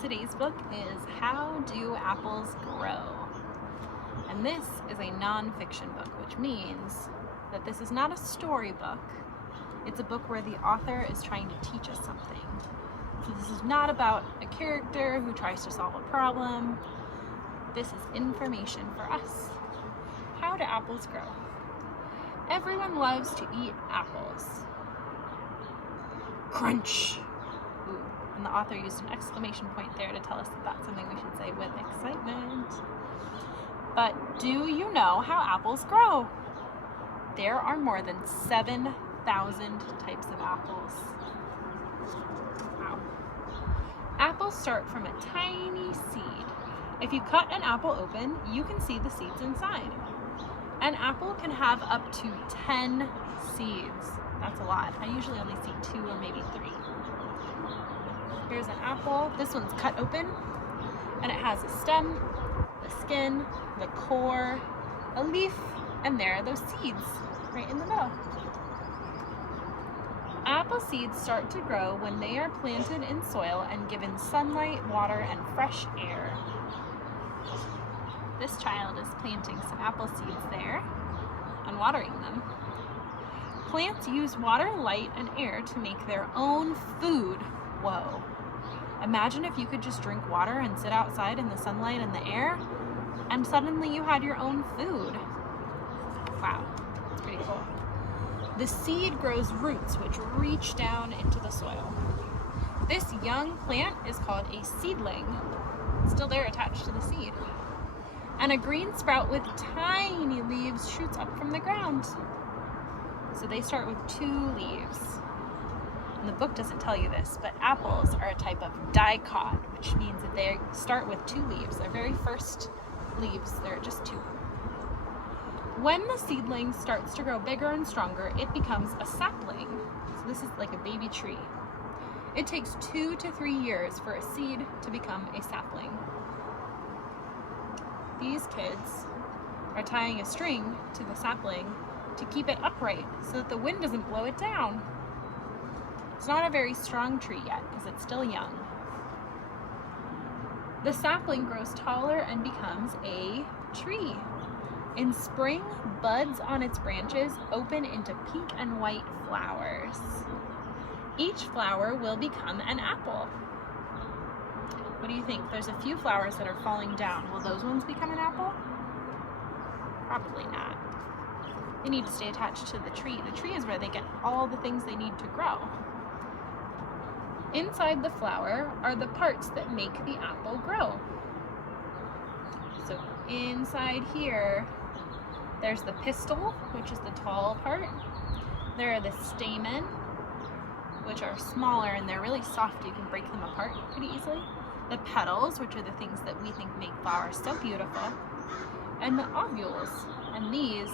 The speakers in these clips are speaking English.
Today's book is How Do Apples Grow? And this is a non-fiction book, which means that this is not a storybook. It's a book where the author is trying to teach us something. So this is not about a character who tries to solve a problem. This is information for us. How do apples grow? Everyone loves to eat apples. Crunch! Ooh. And the author used an exclamation point there to tell us that that's something we should say with excitement. But do you know how apples grow? There are more than 7,000 types of apples. Wow. Apples start from a tiny seed. If you cut an apple open, you can see the seeds inside. An apple can have up to 10 seeds. That's a lot. I usually only see 2 or maybe 3. Here's an apple. This one's cut open, and it has a stem, the skin, the core, a leaf, and there are those seeds right in the middle. Apple seeds start to grow when they are planted in soil and given sunlight, water, and fresh air. This child is planting some apple seeds there and watering them. Plants use water, light, and air to make their own food. Whoa. Imagine if you could just drink water and sit outside in the sunlight and the air, and suddenly you had your own food. Wow, that's pretty cool. The seed grows roots which reach down into the soil. This young plant is called a seedling. It's still there attached to the seed. And a green sprout with tiny leaves shoots up from the ground. So they start with 2 leaves. And the book doesn't tell you this, but apples are a type of dicot, which means that they start with 2 leaves. Their very first leaves, they're just 2. When the seedling starts to grow bigger and stronger, it becomes a sapling. So this is like a baby tree. It takes 2 to 3 years for a seed to become a sapling. These kids are tying a string to the sapling to keep it upright so that the wind doesn't blow it down. It's not a very strong tree yet because it's still young. The sapling grows taller and becomes a tree. In spring, buds on its branches open into pink and white flowers. Each flower will become an apple. What do you think? There's a few flowers that are falling down. Will those ones become an apple? Probably not. They need to stay attached to the tree. The tree is where they get all the things they need to grow. Inside the flower are the parts that make the apple grow. So inside here, there's the pistil, which is the tall part. There are the stamen, which are smaller and they're really soft. You can break them apart pretty easily. The petals, which are the things that we think make flowers so beautiful. And the ovules, and these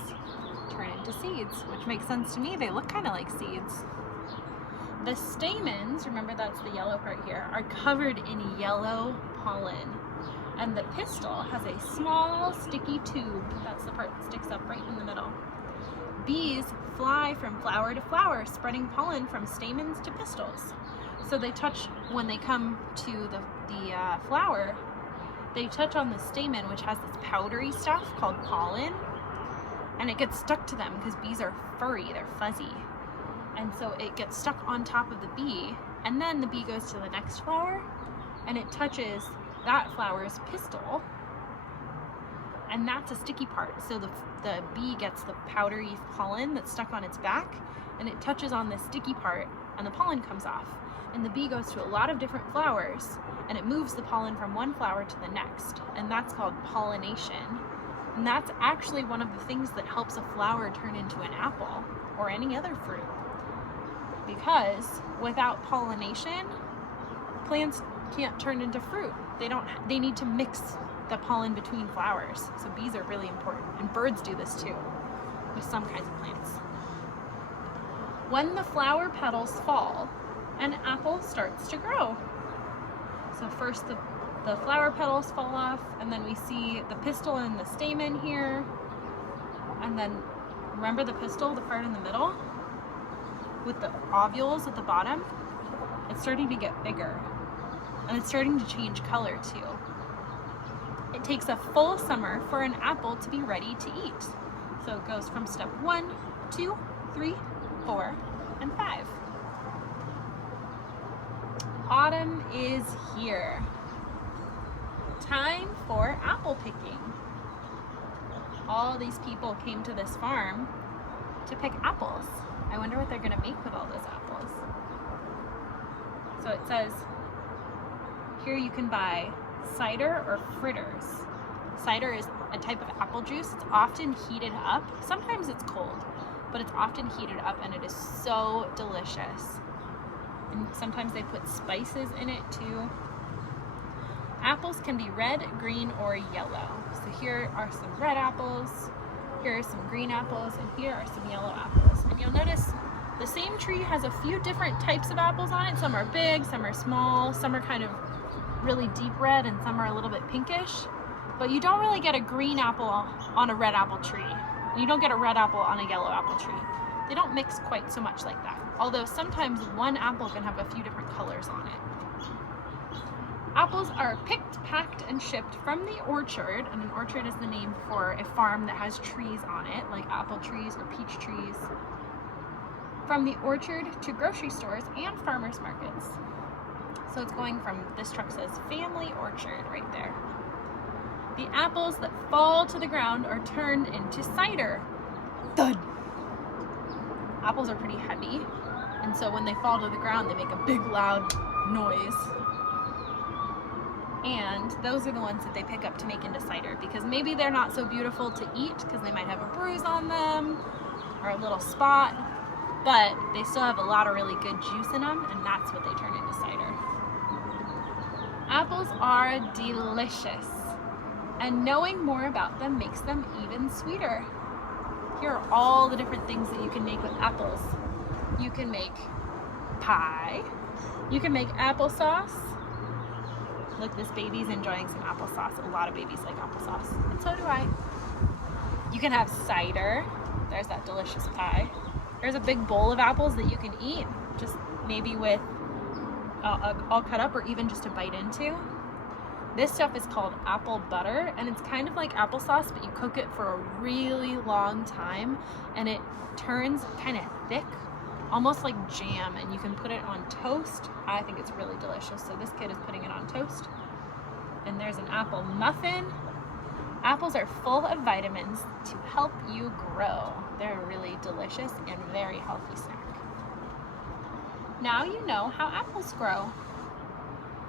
turn into seeds, which makes sense to me. They look kind of like seeds. The stamens, remember that's the yellow part here, are covered in yellow pollen. And the pistil has a small sticky tube. That's the part that sticks up right in the middle. Bees fly from flower to flower, spreading pollen from stamens to pistils. So they touch, when they come to the flower, they touch on the stamen, which has this powdery stuff called pollen, and it gets stuck to them because bees are furry, they're fuzzy. And so it gets stuck on top of the bee, and then the bee goes to the next flower, and it touches that flower's pistil, and that's a sticky part. So the bee gets the powdery pollen that's stuck on its back, and it touches on the sticky part, and the pollen comes off. And the bee goes to a lot of different flowers, and it moves the pollen from one flower to the next, and that's called pollination. And that's actually one of the things that helps a flower turn into an apple or any other fruit. Because without pollination, plants can't turn into fruit. They need to mix the pollen between flowers. So bees are really important, and birds do this too with some kinds of plants. When the flower petals fall, an apple starts to grow. So first the flower petals fall off, and then we see the pistil and the stamen here. And then remember the pistil, the part in the middle with the ovules at the bottom? It's starting to get bigger. and it's starting to change color too. It takes a full summer for an apple to be ready to eat. So it goes from step 1, 2, 3, 4, and 5. Autumn is here. Time for apple picking. All these people came to this farm to pick apples. I wonder what they're gonna make with all those apples. So it says, here you can buy cider or fritters. Cider is a type of apple juice. It's often heated up. Sometimes it's cold, but it's often heated up and it is so delicious. And sometimes they put spices in it too. Apples can be red, green, or yellow. So here are some red apples, here are some green apples, and here are some yellow apples. And you'll notice the same tree has a few different types of apples on it. Some are big, some are small, some are kind of really deep red, and some are a little bit pinkish. But you don't really get a green apple on a red apple tree. You don't get a red apple on a yellow apple tree. They don't mix quite so much like that. Although sometimes one apple can have a few different colors on it. Apples are picked, packed, and shipped from the orchard, and an orchard is the name for a farm that has trees on it, like apple trees or peach trees. From the orchard to grocery stores and farmers markets. So it's going from, this truck says family orchard right there. The apples that fall to the ground are turned into cider. Thud! Apples are pretty heavy, and so when they fall to the ground, they make a big loud noise. And those are the ones that they pick up to make into cider, because maybe they're not so beautiful to eat because they might have a bruise on them or a little spot, but they still have a lot of really good juice in them, and that's what they turn into cider. Apples are delicious, and knowing more about them makes them even sweeter. Here are all the different things that you can make with apples. You can make pie, you can make applesauce. Look, this baby's enjoying some applesauce. A lot of babies like applesauce, and so do I. You can have cider. There's that delicious pie. There's a big bowl of apples that you can eat, just maybe with all cut up, or even just a bite into. This stuff is called apple butter, and it's kind of like applesauce, but you cook it for a really long time, and it turns kind of thick, almost like jam, and you can put it on toast. I think it's really delicious. So this kid is putting it on toast. And there's an apple muffin. Apples are full of vitamins to help you grow. They're a really delicious and very healthy snack. Now you know how apples grow.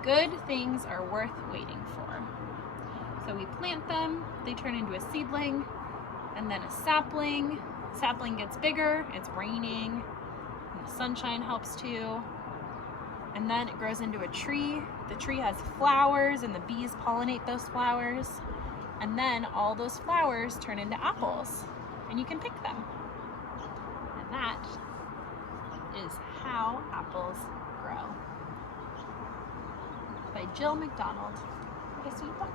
Good things are worth waiting for. So we plant them, they turn into a seedling, and then a sapling. Sapling gets bigger, it's raining, and the sunshine helps too. And then it grows into a tree. The tree has flowers, and the bees pollinate those flowers. And then all those flowers turn into apples, and you can pick them. And that is how apples grow. By Jill McDonald. What a sweet book.